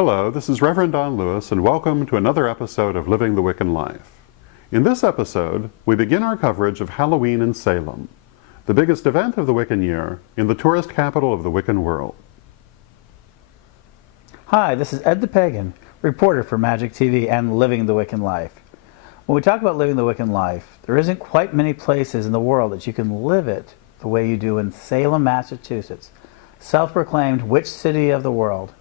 Hello, this is Reverend Don Lewis, and welcome to another episode of Living the Wiccan Life. In this episode, we begin our coverage of Halloween in Salem, the biggest event of the Wiccan year in the tourist capital of the Wiccan world. Hi, this is Ed The Pagan, reporter for Magick TV and Living the Wiccan Life. When we talk about living the Wiccan life, there isn't quite many places in the world that you can live it the way you do in Salem, Massachusetts, self-proclaimed witch city of the world.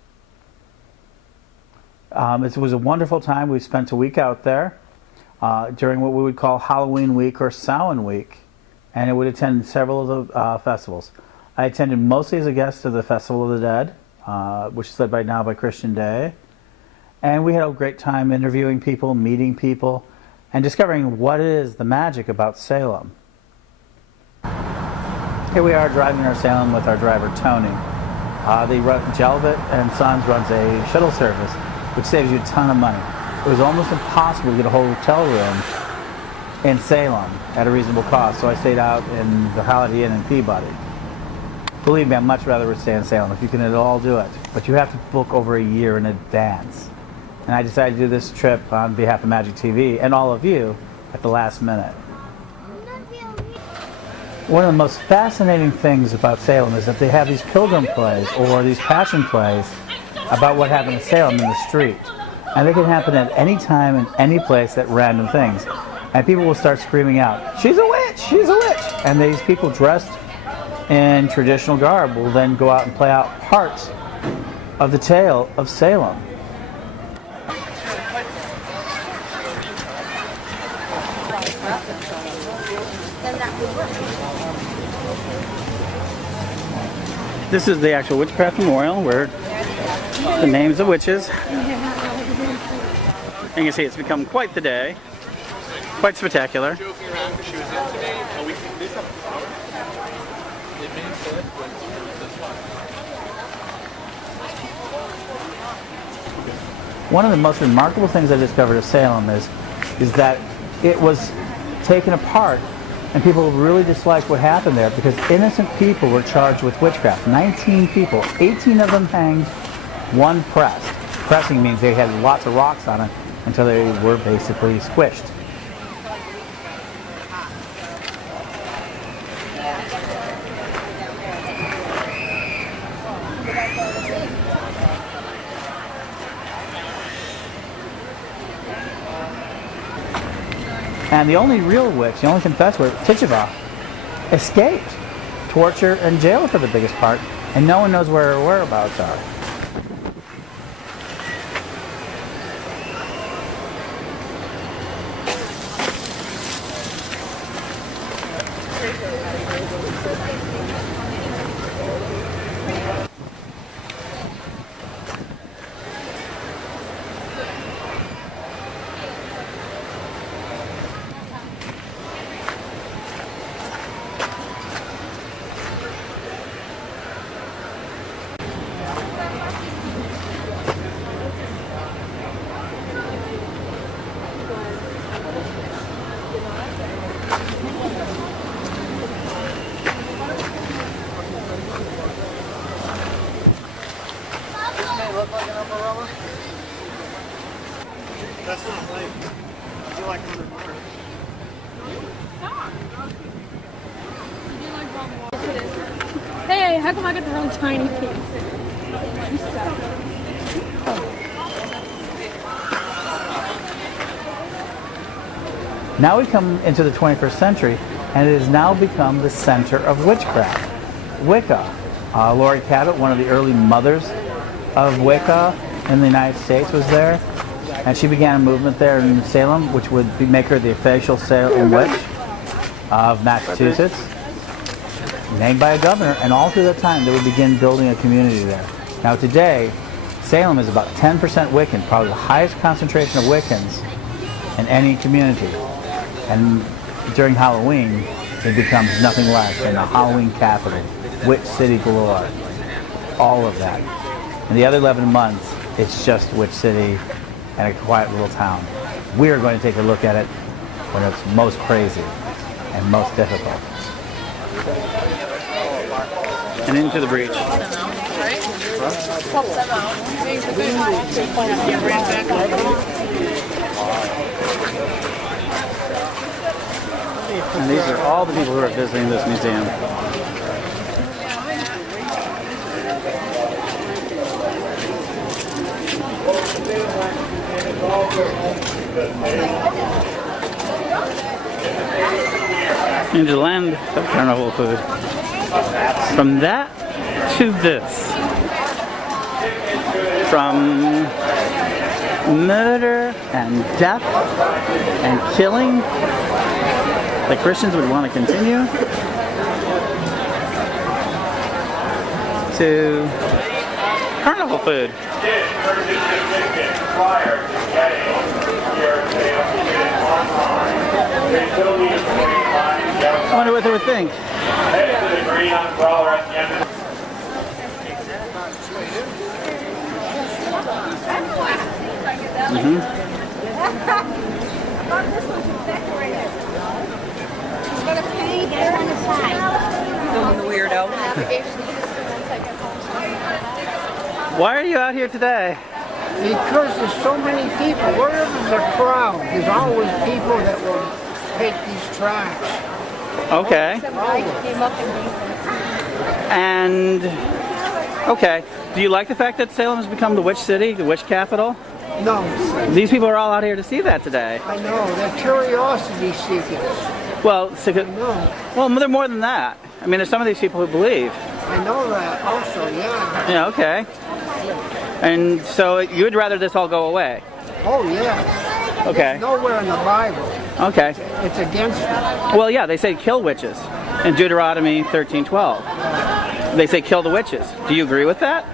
It was a wonderful time. We spent a week out there during what we would call Halloween week or Samhain week, and it would attend several of the festivals. I attended mostly as a guest of the Festival of the Dead, which is led by Christian Day, and we had a great time interviewing people, meeting people, and discovering what is the magic about Salem. Here we are driving our Salem with our driver Tony. Jelvet and Sons runs a shuttle service which saves you a ton of money. It was almost impossible to get a hotel room in Salem at a reasonable cost, so I stayed out in the Holiday Inn in Peabody. Believe me, I'd much rather stay in Salem if you can at all do it, but you have to book over a year in advance. And I decided to do this trip on behalf of Magick TV and all of you at the last minute. One of the most fascinating things about Salem is that they have these pilgrim plays or these passion plays about what happened in Salem in the street. And they can happen at any time and any place at random things. And people will start screaming out, "She's a witch! She's a witch!" And these people dressed in traditional garb will then go out and play out parts of the tale of Salem. This is the actual Witchcraft Memorial where the names of witches. And you can see it's become quite the day, quite spectacular. One of the most remarkable things I discovered of Salem is that it was taken apart and people really disliked what happened there because innocent people were charged with witchcraft. 19 people, 18 of them hanged, one pressed. Pressing means they had lots of rocks on it until they were basically squished. And the only real witch, the only confessed witch, Tituba, escaped torture and jail for the biggest part, and no one knows where her whereabouts are. Look like an umbrella? That's not late. I feel like I'm Hey, how come I got the really tiny piece? Now we come into the 21st century, and it has now become the center of witchcraft. Wicca. Laurie Cabot, one of the early mothers of Wicca in the United States, was there, and she began a movement there in Salem, which would make her the official Salem Witch of Massachusetts, named by a governor, and all through that time they would begin building a community there. Now today, Salem is about 10% Wiccan, probably the highest concentration of Wiccans in any community, and during Halloween it becomes nothing less than the Halloween capital, witch city galore, all of that. And the other 11 months, it's just Witch City and a quiet little town. We are going to take a look at it when it's most crazy and most difficult. And into the breach. And these are all the people who are visiting this museum. Into the land of carnival food. From that to this. From murder and death and killing that Christians would want to continue, to carnival food. I wonder what they would think. Why are you out here today? Because there's so many people. Wherever there's a crowd, there's always people that will take these tracks. Okay. And, okay. Do you like the fact that Salem has become the witch city, the witch capital? No. These people are all out here to see that today. I know. They're curiosity seekers. Well, No. well, they're more than that. I mean, there's some of these people who believe. I know that also, yeah. Yeah, okay. And so you would rather this all go away? Oh, yeah. Okay. It's nowhere in the Bible. Okay. It's against it. Well, yeah, they say kill witches in Deuteronomy 13:12. They say kill the witches. Do you agree with that?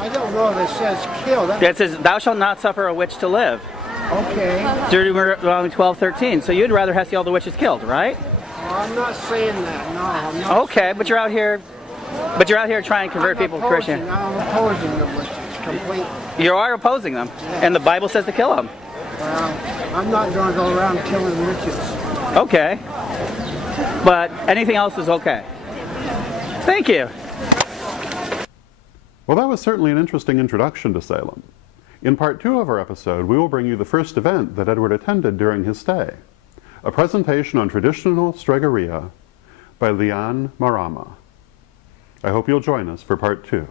I don't know if it says kill. It says, thou shalt not suffer a witch to live. Okay. Deuteronomy 12:13. So you'd rather see all the witches killed, right? Well, I'm not saying that. No, I'm not. Okay, but you're out here trying to convert people to Christian. I'm opposing the witches completely. You are opposing them, and the Bible says to kill them. Well, I'm not going to go around killing witches. Okay. But anything else is okay. Thank you. Well, that was certainly an interesting introduction to Salem. In part 2 of our episode, we will bring you the first event that Edward attended during his stay, a presentation on traditional Stregoria by Leon Marama. I hope you'll join us for part 2.